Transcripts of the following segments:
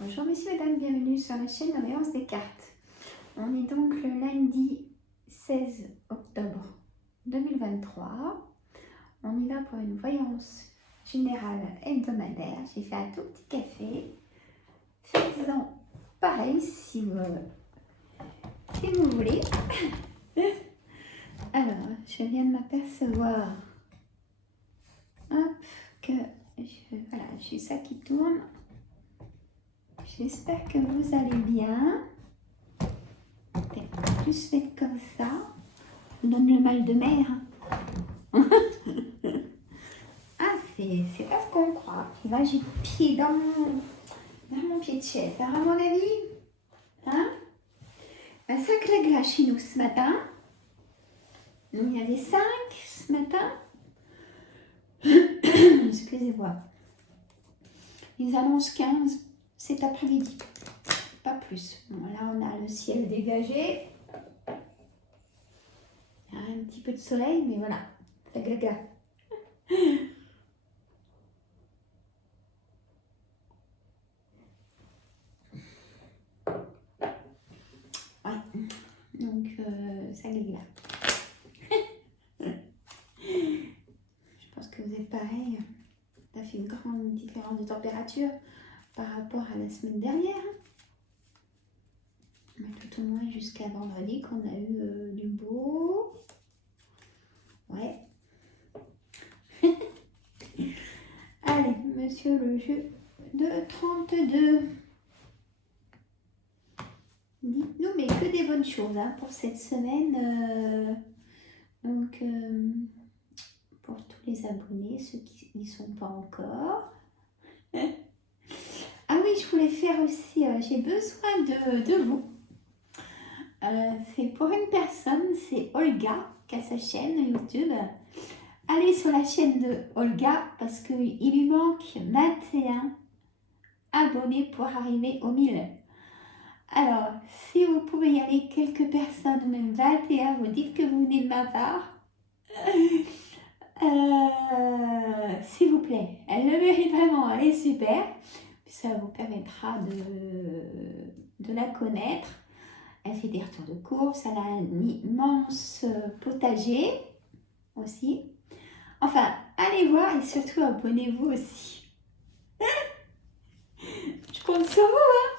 Bonjour messieurs et dames, bienvenue sur la chaîne de Voyance des cartes. On est donc le lundi 16 octobre 2023. On y va pour une voyance générale hebdomadaire. J'ai fait un tout petit café. Faites-en pareil si vous voulez. Alors, je viens de m'apercevoir que voilà, j'ai ça qui tourne. J'espère que vous allez bien. Peut-être plus mettre comme ça. Je vous donne le mal de mer. Ah, c'est pas ce qu'on croit. Et là, j'ai le pied dans mon pied de chaise. Alors, à mon avis, hein, ben, ça glace chez nous ce matin. Il y avait 5 ce matin. Excusez-moi. Ils annoncent 15 cet après-midi. Pas plus. Bon, là, on a le ciel dégagé. Il y a un petit peu de soleil, mais voilà, ça glace. Ouais, donc ça glace. Je pense que vous êtes pareil. Ça fait une grande différence de température par rapport à la semaine dernière. Mais tout au moins jusqu'à vendredi qu'on a eu du beau. Ouais. Allez, monsieur le jeu de 32. Dites-nous, mais que des bonnes choses hein, pour cette semaine. Donc, pour tous les abonnés, ceux qui n'y sont pas encore. Ah oui, je voulais faire aussi, j'ai besoin de vous. C'est pour une personne, c'est Olga qui a sa chaîne YouTube. Allez sur la chaîne de Olga parce qu'il lui manque 21 abonnés pour arriver aux 1000. Alors, si vous pouvez y aller, quelques personnes, même 21, vous dites que vous venez de ma part. S'il vous plaît, elle le mérite vraiment, elle est super. Ça vous permettra de la connaître. Elle fait des retours de course, elle a un immense potager aussi. Enfin, allez voir et surtout abonnez-vous aussi. Je compte sur vous, hein.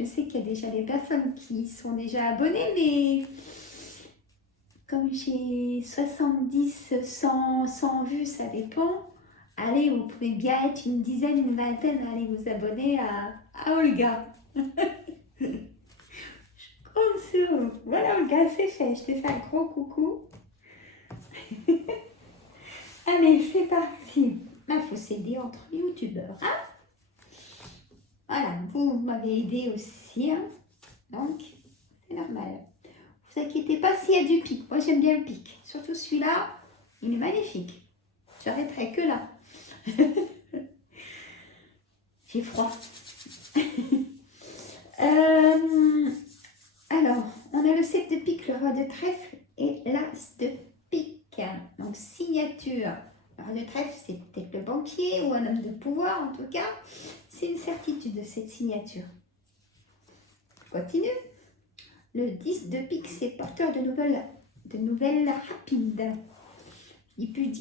Je sais qu'il y a déjà des personnes qui sont déjà abonnées, mais comme j'ai 70, 100 vues, ça dépend. Allez, vous pouvez bien être une dizaine, une vingtaine, allez vous abonner à Olga. Je compte sur vous. Voilà Olga, c'est fait. Je te fais un gros coucou. Allez, c'est parti. Il faut s'aider entre les youtubeurs. Hein, voilà, vous m'avez aidé aussi. Hein, donc, c'est normal. Ne vous inquiétez pas s'il y a du pic. Moi, j'aime bien le pic. Surtout celui-là, il est magnifique. J'arrêterai que là. J'ai froid. Alors, on a le 7 de pique, le roi de trèfle et l'as de pique. Donc, signature. Le roi de trèfle, c'est peut-être le banquier ou un homme de pouvoir, en tout cas. C'est une certitude de cette signature. Je continue. Le 10 de pique, c'est porteur de nouvelles rapides. Je dis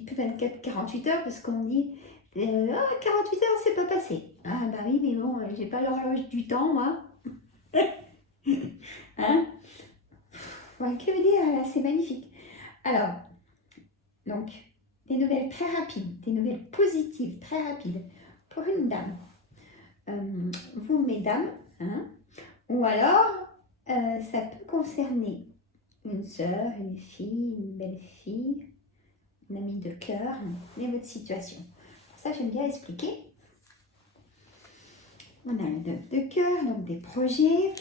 plus 24, 48 heures parce qu'on dit 48 heures, c'est pas passé. Ah bah oui, mais bon, j'ai pas l'horloge du temps, moi. Hein? Ouais, que veut dire, c'est magnifique. Alors, donc, des nouvelles très rapides, des nouvelles positives très rapides pour une dame. Vous, mesdames, hein? Ou alors, ça peut concerner une sœur, une fille, une belle-fille, une amie de cœur, mais votre situation. Pour ça, j'aime bien expliquer. On a le 9 de cœur, donc des projets.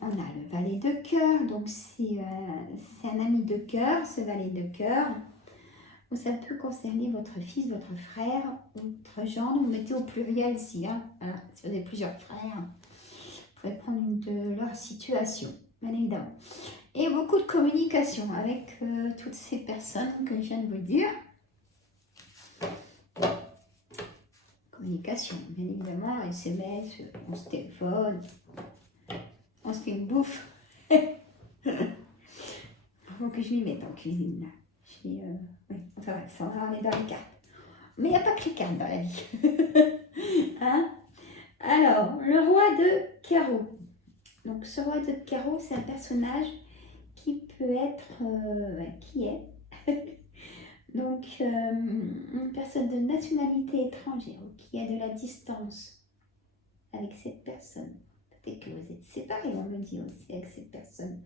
On a le valet de cœur, donc c'est un ami de cœur, ce valet de cœur. Ou ça peut concerner votre fils, votre frère, votre gendre. Vous mettez au pluriel si, hein, voilà, si vous avez plusieurs frères. Vous pouvez prendre une de leurs situations, bien évidemment. Et beaucoup de communication avec toutes ces personnes que je viens de vous dire. communication, bien évidemment, SMS, on se téléphone, on se fait une bouffe. Il faut que je m'y mette en cuisine, là. Oui, enfin bref, ça on est dans les cartes. Mais il n'y a pas que les cartes dans la vie. Hein? Alors, le roi de carreau. Donc, ce roi de carreau, c'est un personnage qui peut être, qui est, donc, une personne de nationalité étrangère ou qui a de la distance avec cette personne. Peut-être que vous êtes séparés, on me dit aussi, avec cette personne.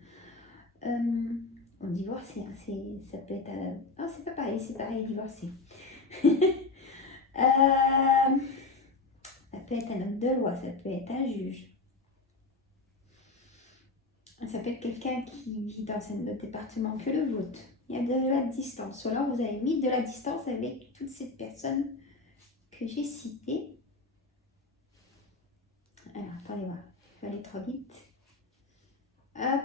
On divorce, hein, ça peut être... non, c'est pas pareil, séparé et divorcé. Ça peut être un homme de loi, ça peut être un juge. Ça peut être quelqu'un qui vit dans un autre département que le vôtre. Il y a de la distance. Ou alors vous avez mis de la distance avec toutes ces personnes que j'ai citées. Alors, attendez voir, je vais aller trop vite. Hop.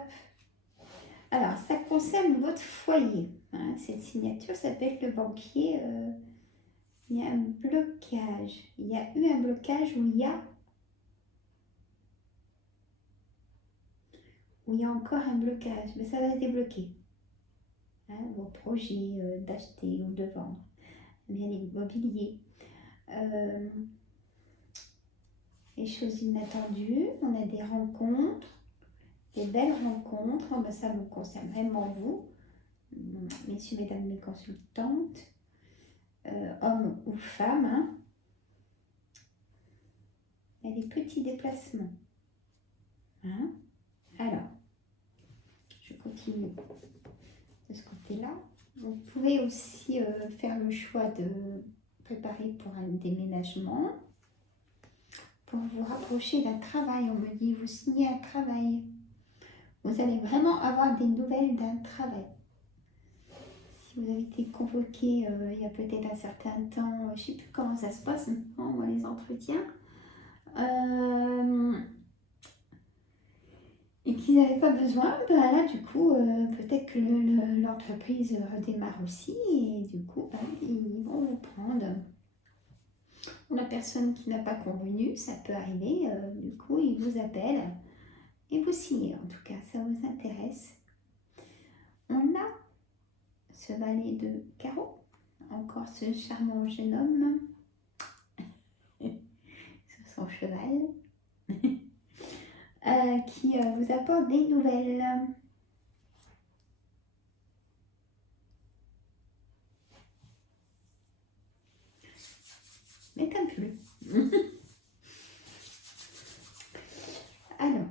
Alors, ça concerne votre foyer. Hein, cette signature, ça peut être le banquier. Il y a un blocage. Il y a eu un blocage où il y a encore un blocage, mais ça va se débloquer. Hein, vos projets d'acheter ou de vendre, bien l'immobilier. Les choses inattendues, on a des rencontres, des belles rencontres. Oh, ben ça me concerne vraiment vous, messieurs, mesdames, mes consultantes, hommes ou femmes. Hein. Il y a des petits déplacements. Hein. Alors, je continue de ce côté-là. Vous pouvez aussi faire le choix de préparer pour un déménagement, pour vous rapprocher d'un travail. On me dit, vous signez un travail. Vous allez vraiment avoir des nouvelles d'un travail. Si vous avez été convoqué il y a peut-être un certain temps, je ne sais plus comment ça se passe maintenant, les entretiens, et qu'ils n'avaient pas besoin, ben là du coup peut-être que l'entreprise redémarre aussi et du coup ben, ils vont vous prendre. La personne qui n'a pas convenu, ça peut arriver, du coup ils vous appellent et vous signez, en tout cas ça vous intéresse. On a ce valet de carreau, encore ce charmant jeune homme sur son cheval. Qui vous apporte des nouvelles. Mais t'as plus. Alors,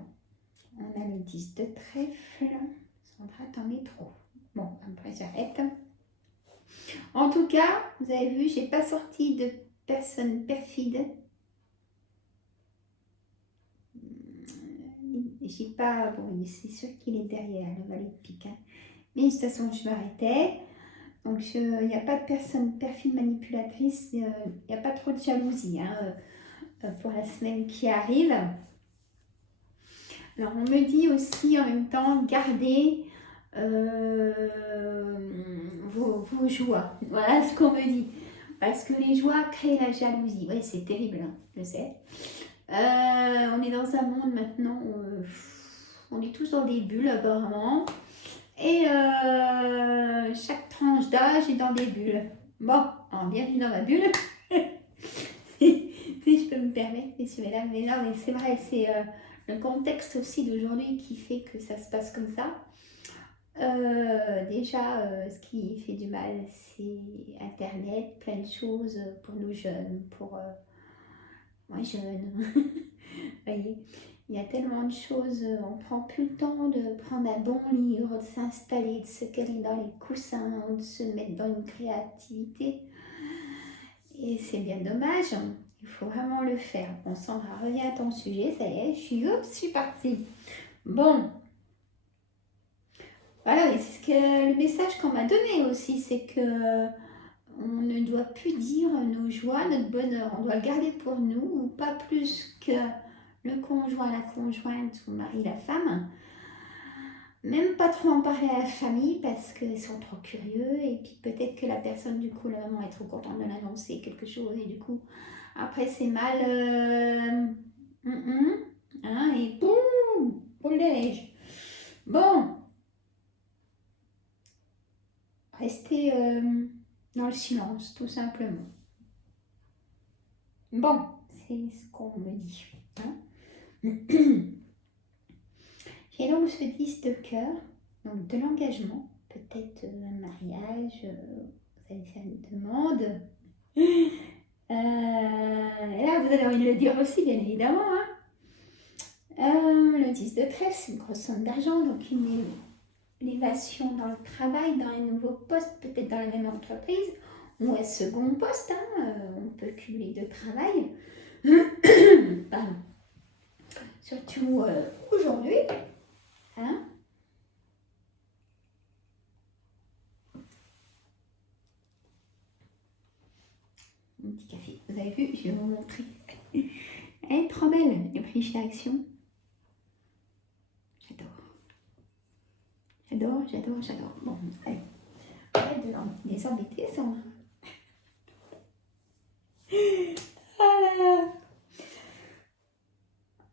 on a le 10 de trèfle. Sandra, t'en es trop. Bon, après j'arrête. En tout cas, vous avez vu, j'ai pas sorti de personne perfide. J'ai pas, bon, c'est sûr qu'il est derrière le valet de pique. Hein. Mais de toute façon, je m'arrêtais. Donc, il n'y a pas de personne perfide manipulatrice. Il n'y a pas trop de jalousie hein, pour la semaine qui arrive. Alors, on me dit aussi en même temps, gardez vos joies. Voilà ce qu'on me dit. Parce que les joies créent la jalousie. Oui, c'est terrible, hein, je sais. On est dans un monde maintenant où on est tous dans des bulles apparemment. Et chaque tranche d'âge est dans des bulles. Bon, bienvenue dans ma bulle. Si je peux me permettre, messieurs, mesdames. Mais non, mais c'est vrai, c'est le contexte aussi d'aujourd'hui qui fait que ça se passe comme ça. Déjà, ce qui fait du mal, c'est Internet, plein de choses pour nous jeunes, pour moi jeune. Voyez, il y a tellement de choses, on prend plus le temps de prendre un bon livre, de s'installer, de se caler dans les coussins, de se mettre dans une créativité. Et c'est bien dommage, il faut vraiment le faire. Bon, Sandra, reviens à ton sujet, ça y est, je suis partie. Bon, voilà, et c'est le message qu'on m'a donné aussi, c'est que on ne doit plus dire nos joies, notre bonheur, on doit le garder pour nous, pas plus que le conjoint, la conjointe ou le mari, la femme. Même pas trop en parler à la famille parce qu'ils sont trop curieux et puis peut-être que la personne, du coup, la maman est trop contente de l'annoncer quelque chose et du coup, après c'est mal. Hein, et boum, au neige. Bon, restez dans le silence, tout simplement. Bon, c'est ce qu'on me dit. Hein. J'ai donc ce 10 de cœur, donc de l'engagement, peut-être un mariage, vous allez faire une demande. Et là, vous avez envie de le dire aussi, bien évidemment. Hein. Le 10 de trèfle, c'est une grosse somme d'argent, donc une élévation dans le travail, dans un nouveau poste, peut-être dans la même entreprise, ou un second poste. Hein, on peut cumuler deux travail. Pardon. Surtout aujourd'hui. Hein. Un petit café. Vous avez vu, je vais vous montrer. Elle est trop belle, les prix chez Action. J'adore. Bon, allez. Arrête de les embêter, ça. Voilà.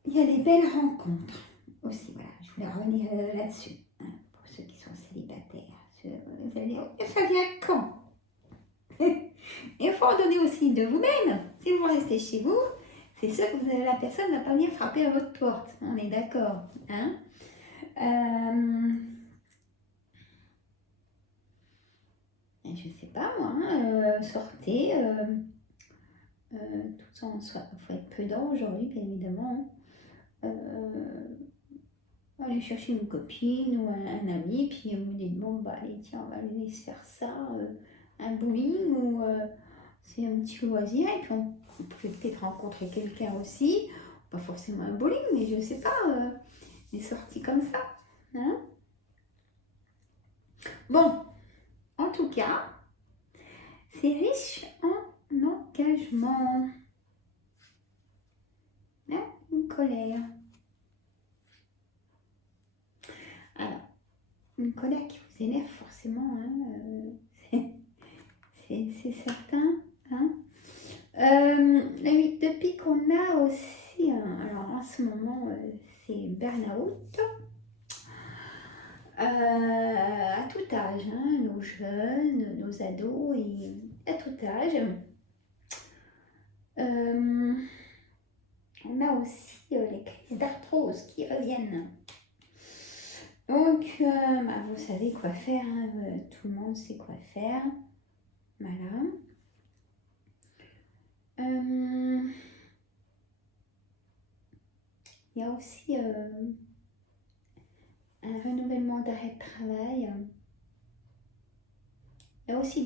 Il y a des belles rencontres aussi, voilà. Je voulais revenir là-dessus. Hein, pour ceux qui sont célibataires. Vous allez dire, ça vient quand? Il faut en donner aussi de vous-même. Si vous restez chez vous, c'est sûr que la personne ne va pas venir frapper à votre porte. On est d'accord. Hein. Je sais pas moi, hein, sortez. Tout ça en soi. Il faut être prudent aujourd'hui, bien évidemment. Aller chercher une copine ou un ami, puis vous dites bon, bah allez, tiens, on va lui laisser faire ça, un bowling ou c'est un petit loisir, et puis on peut peut-être rencontrer quelqu'un aussi, pas forcément un bowling, mais je sais pas, des sorties comme ça. Hein. Bon, en tout cas, c'est riche en engagement. Hein, une colère. Alors, une colère qui vous énerve forcément, hein, c'est certain. Hein. La 8 de pique, on a aussi, alors en ce moment, c'est burn-out. À tout âge, hein, nos jeunes, nos ados, et à tout âge. On a aussi les crises d'arthrose qui reviennent. Donc, bah, vous savez quoi faire, hein, tout le monde sait quoi faire. Voilà. Il y a aussi un renouvellement d'arrêt de travail. Il y a aussi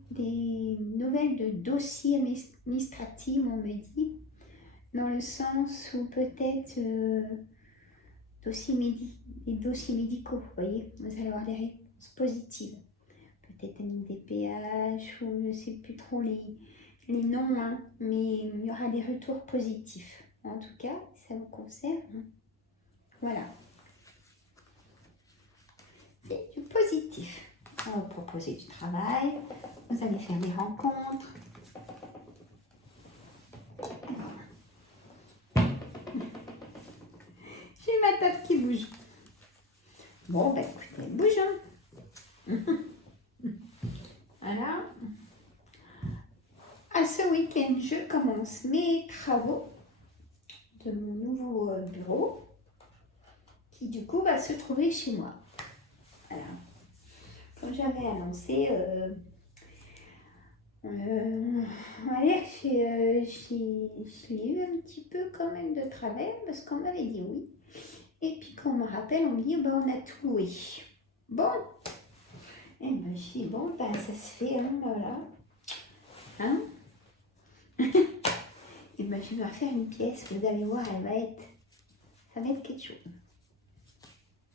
des nouvelles de dossiers administratifs, on me dit, dans le sens où peut-être des dossiers médicaux, vous voyez, vous allez avoir des réponses positives. Peut-être un IDPH ou je ne sais plus trop les noms, hein, mais il y aura des retours positifs. En tout cas, si ça vous concerne, voilà. C'est du positif. On va vous proposer du travail, vous allez faire des rencontres. J'ai ma table qui bouge. Bon, ben écoutez, elle bouge. Hein. Voilà. À ce week-end, je commence mes travaux de mon nouveau bureau qui du coup va se trouver chez moi. Voilà. Comme j'avais annoncé, on va dire que j'ai eu un petit peu quand même de travail parce qu'on m'avait dit oui. Et puis quand on me rappelle, on me dit ben, on a tout loué. Bon, et ben je dis bon, ben ça se fait, hein, voilà. Hein. Et ben je vais faire une pièce, vous allez voir, ça va être quelque chose.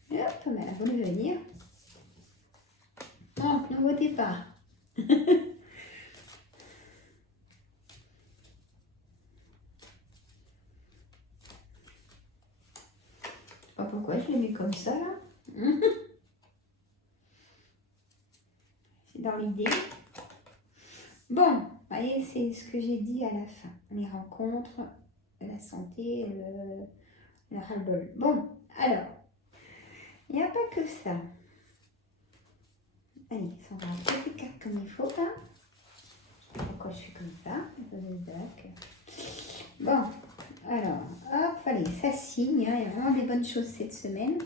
Et hop, ben, elle a voulu venir. Donc, nouveau départ. Pas pour Donc ouais, je l'ai mis comme ça là. C'est dans l'idée. Bon, vous voyez, c'est ce que j'ai dit à la fin. Les rencontres, la santé, le ras-le-bol. Bon, alors, il n'y a pas que ça. Allez, on va mettre les cartes comme il faut là. Pourquoi je fais comme ça? Bon, alors, hop, allez, ça signe. Hein, il y a vraiment des bonnes choses cette semaine.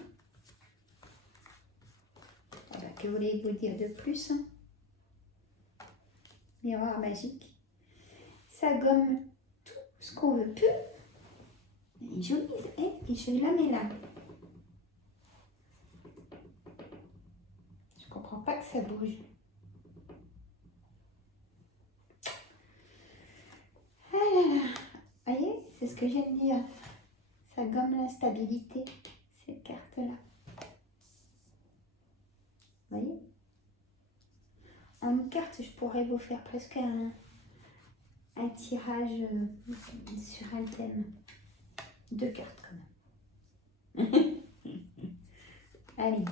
Voilà, que voulez-vous dire de plus? Miroir magique. Ça gomme tout ce qu'on veut plus. Elle est jolie, et je la mets là. Je comprends pas que ça bouge. Ah là là. Vous voyez, c'est ce que j'aime dire. Ça gomme l'instabilité, cette carte-là. Vous voyez? En une carte, je pourrais vous faire presque un tirage sur un thème. 2 cartes quand même. Allez.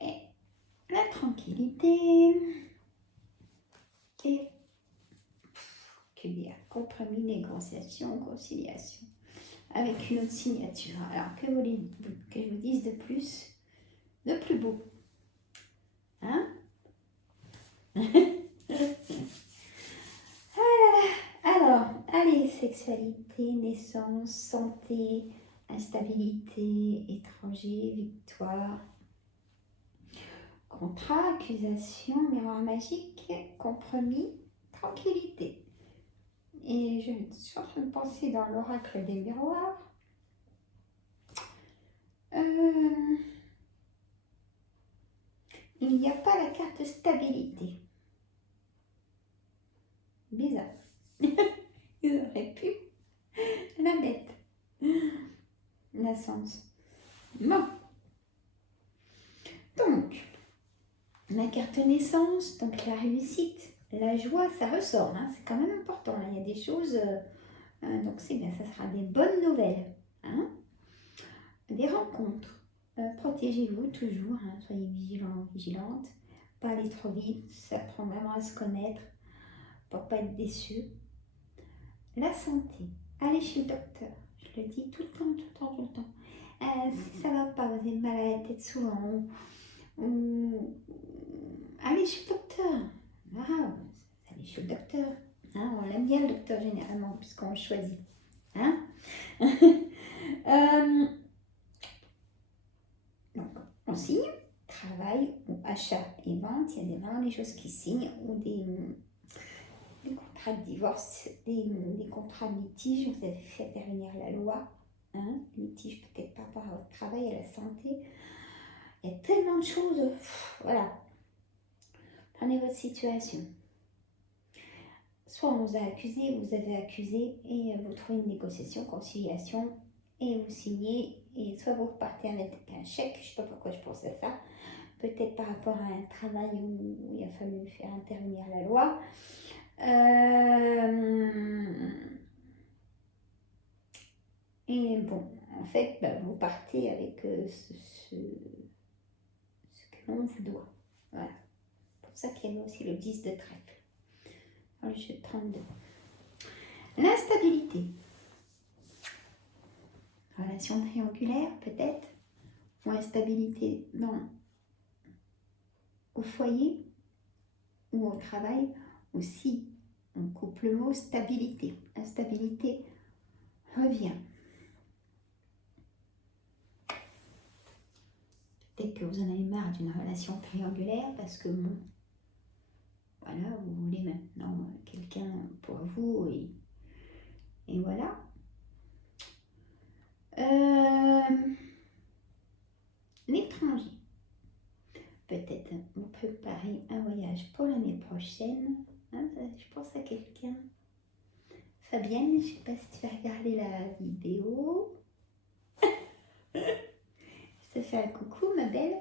Et la tranquillité. Et que dire? Compromis, négociation, conciliation. Avec une autre signature. Alors, que voulez-vous que je vous dise de plus? De plus beau. Hein? Alors, allez, sexualité, naissance, santé, instabilité, étranger, victoire, contrat, accusation, miroir magique, compromis, tranquillité. Et je suis en train de penser dans l'oracle des miroirs. Il n'y a pas la carte stabilité. Bizarre. Ils auraient pu la mettre. La sens. Bon. Donc, la carte naissance, donc la réussite, la joie, ça ressort. Hein, c'est quand même important. Là. Il y a des choses... donc c'est bien, ça sera des bonnes nouvelles. Hein, des rencontres. Protégez-vous toujours. Hein, soyez vigilants, vigilantes. Pas aller trop vite. Ça prend vraiment à se connaître pour pas être déçu. La santé. Allez chez le docteur. Je le dis tout le temps, tout le temps, tout le temps. Si ça va pas, vous avez mal à la tête souvent, allez chez le docteur. Ah, allez chez le docteur. Hein, on l'aime bien le docteur généralement, puisqu'on le choisit. Hein. Donc, on signe, travail ou achat et vente. Il y a vraiment des choses qui signent ou des contrats de divorce, des contrats de litige. Vous avez fait intervenir la loi. Hein, litige peut-être par rapport à votre travail, à la santé. Il y a tellement de choses. Voilà. Prenez votre situation. Soit on vous a accusé, vous avez accusé, et vous trouvez une négociation, conciliation, et vous signez, et soit vous repartez avec un chèque, je ne sais pas pourquoi je pense à ça, peut-être par rapport à un travail où il a fallu faire intervenir la loi. Et bon, en fait, vous partez avec ce que l'on vous doit. Voilà. C'est pour ça qu'il y a aussi le 10 de trèfle. Dans le jeu 32. L'instabilité. Relation triangulaire, peut-être. Ou instabilité au foyer ou au travail. Aussi, on coupe le mot stabilité. Instabilité revient. Peut-être que vous en avez marre d'une relation triangulaire parce que bon, voilà, vous voulez maintenant quelqu'un pour vous et voilà. L'étranger. Peut-être vous préparez un voyage pour l'année prochaine. Hein, je pense à quelqu'un. Fabienne, je ne sais pas si tu vas regarder la vidéo. Je te fais un coucou, ma belle.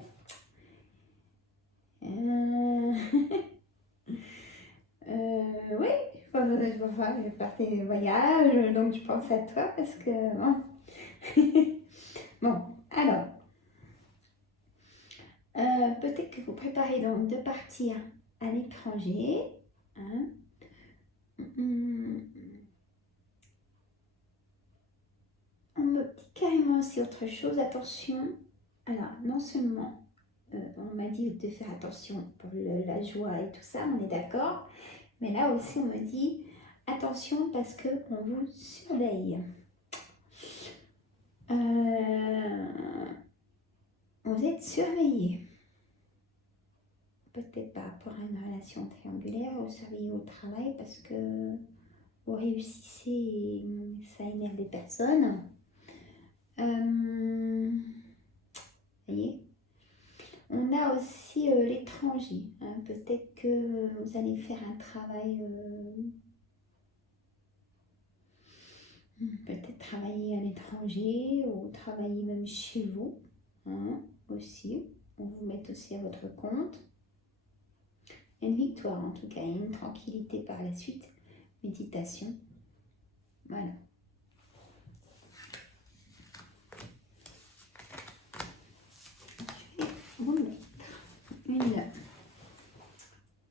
Oui, je partais en voyage, donc je pense à toi parce que bon. Bon, alors, peut-être que vous préparez donc de partir à l'étranger. Hein. On me dit carrément aussi autre chose, attention. Alors, non seulement on m'a dit de faire attention pour la joie et tout ça, on est d'accord, mais là aussi on me dit attention parce qu'on vous surveille. Vous êtes surveillé. Peut-être par rapport à une relation triangulaire, vous surveillez au travail parce que vous réussissez et ça énerve des personnes. Vous voyez, on a aussi l'étranger. Hein. Peut-être que vous allez faire un travail, peut-être travailler à l'étranger ou travailler même chez vous. Hein, aussi, on vous met aussi à votre compte. Une victoire en tout cas, une tranquillité par la suite. Méditation. Voilà. Je vais vous mettre une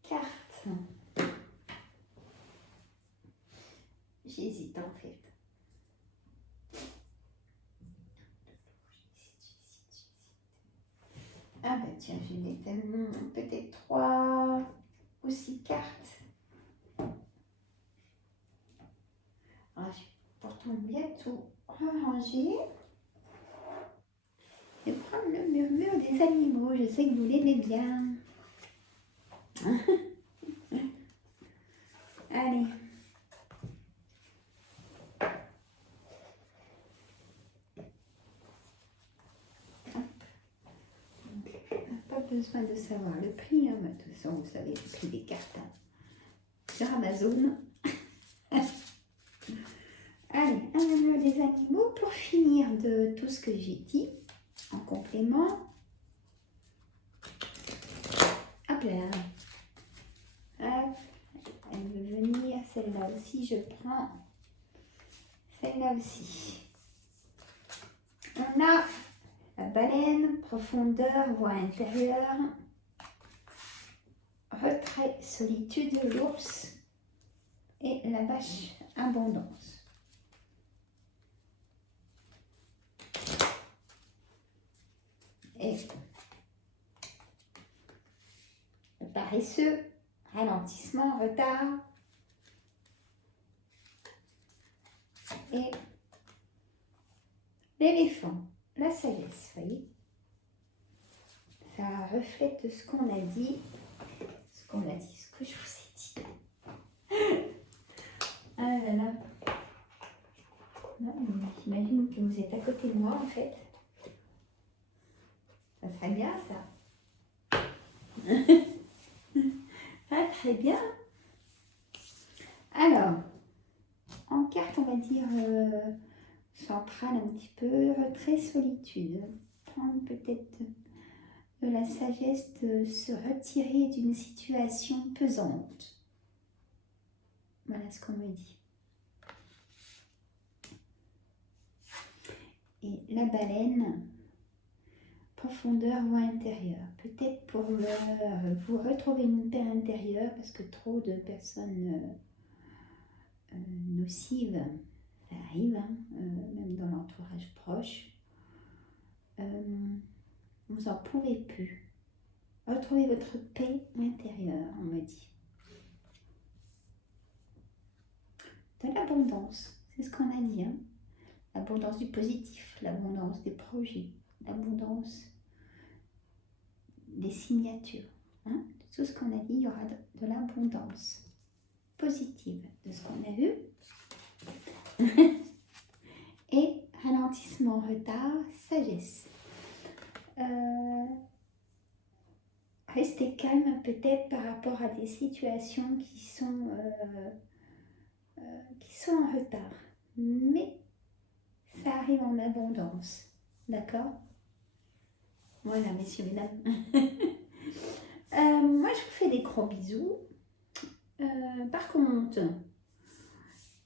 carte. J'hésite en fait. Ah bah tiens, j'ai tellement peut-être 3 ou 6 cartes. Alors, je vais pourtant bientôt ranger et prendre le murmure des animaux. Je sais que vous l'aimez bien. Allez. Pas besoin de savoir le prix, hein, mais de toute façon, vous savez le prix des cartes hein, sur Amazon. Allez, un murmure des animaux pour finir de tout ce que j'ai dit en complément. Hop là. Hop. Elle veut venir, celle-là aussi, je prends. Celle-là aussi. On a la baleine, profondeur, voie intérieure, retrait, solitude, l'ours et la vache, abondance. Et le paresseux, ralentissement, retard. Et l'éléphant, la sagesse, vous voyez. Ça reflète ce qu'on a dit, ce que je vous ai dit. Ah là là. J'imagine que vous êtes à côté de moi en fait. Ça serait bien ça. Ah, très bien. Alors, en carte, on va dire centrale un petit peu, retrait, solitude. Prendre peut-être de la sagesse de se retirer d'une situation pesante. Voilà ce qu'on me dit. Et la baleine, profondeur ou intérieure. Peut-être pour vous retrouver une paix intérieure parce que trop de personnes nocives, ça arrive, hein, même dans l'entourage proche. Vous n'en pouvez plus. Retrouvez votre paix intérieure, on me dit. De l'abondance, c'est ce qu'on a dit. Hein. L'abondance du positif, l'abondance des projets, l'abondance des signatures. Hein. De tout ce qu'on a dit, il y aura de l'abondance positive de ce qu'on a vu. Et ralentissement, retard, sagesse. Restez calme peut-être par rapport à des situations qui sont en retard. Mais ça arrive en abondance. D'accord? Voilà, messieurs, mesdames. Moi, je vous fais des gros bisous. Par contre,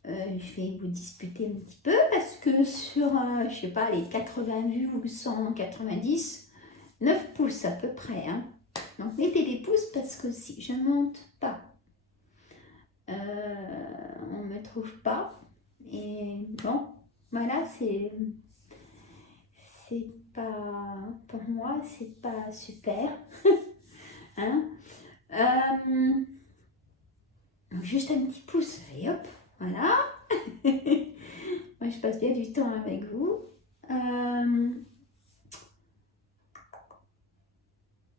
Je vais vous disputer un petit peu parce que sur, je sais pas, les 80 vues ou 190, 9 pouces à peu près. Hein. Donc mettez des pouces parce que si je monte pas, on ne me trouve pas. Et bon, voilà, c'est pas, pour moi, c'est pas super. Hein. Donc juste un petit pouce et hop, voilà. Moi, je passe bien du temps avec vous.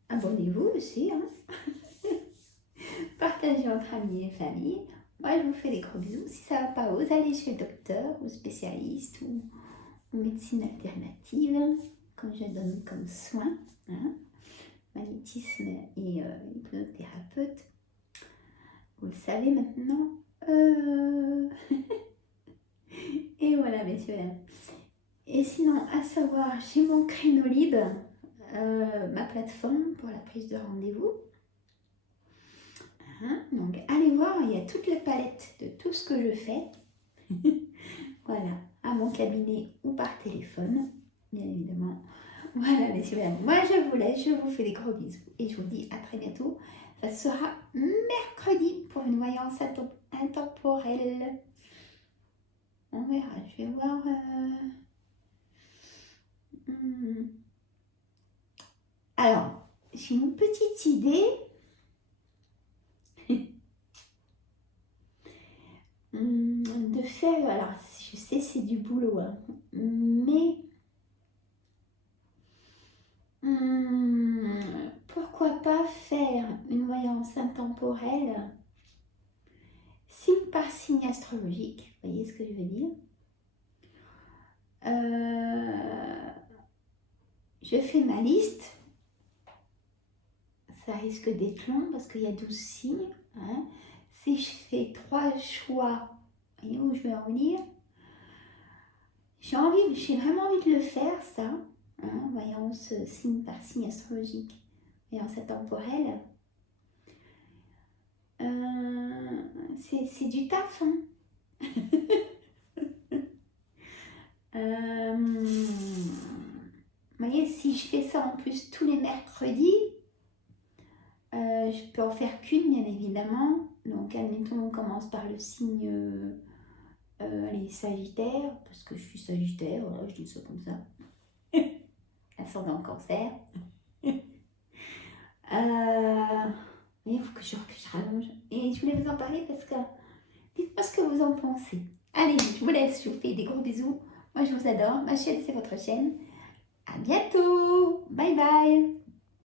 Abonnez-vous aussi. Hein. Partagez entre amis et famille. Moi, je vous fais des gros bisous. Si ça ne va pas, vous allez chez le docteur ou spécialiste ou médecine alternative, comme je donne comme soin. Hein. Magnétisme et hypnothérapeute. Vous le savez maintenant. Et voilà, messieurs. Et sinon, à savoir, j'ai mon créneau libre, ma plateforme pour la prise de rendez-vous. Hein, donc, allez voir, il y a toute la palette de tout ce que je fais. Voilà, à mon cabinet ou par téléphone, bien évidemment. Voilà, messieurs, moi je vous laisse, je vous fais des gros bisous et je vous dis à très bientôt. Ça sera mercredi pour une voyance intemporelle. On verra, je vais voir. Alors, j'ai une petite idée. De faire, alors je sais c'est du boulot, hein, mais pourquoi pas faire une voyance intemporelle signe par signe astrologique, vous voyez ce que je veux dire. Je fais ma liste, ça risque d'être long parce qu'il y a 12 signes, hein. Si je fais 3 choix, vous voyez où je veux en venir, j'ai vraiment envie de le faire ça, hein, voyance signe par signe astrologique, voyance intemporelle. C'est du taf, hein. Vous voyez, si je fais ça en plus tous les mercredis, je peux en faire qu'une, bien évidemment. Donc, admettons, on commence par le signe allez, Sagittaire, parce que je suis Sagittaire, voilà, je dis ça comme ça. Ascendant Cancer. Il faut que je rallonge. Et je voulais vous en parler parce que dites-moi ce que vous en pensez. Allez, je vous laisse, je vous fais des gros bisous. Moi, je vous adore. Ma chaîne, c'est votre chaîne. À bientôt. Bye bye.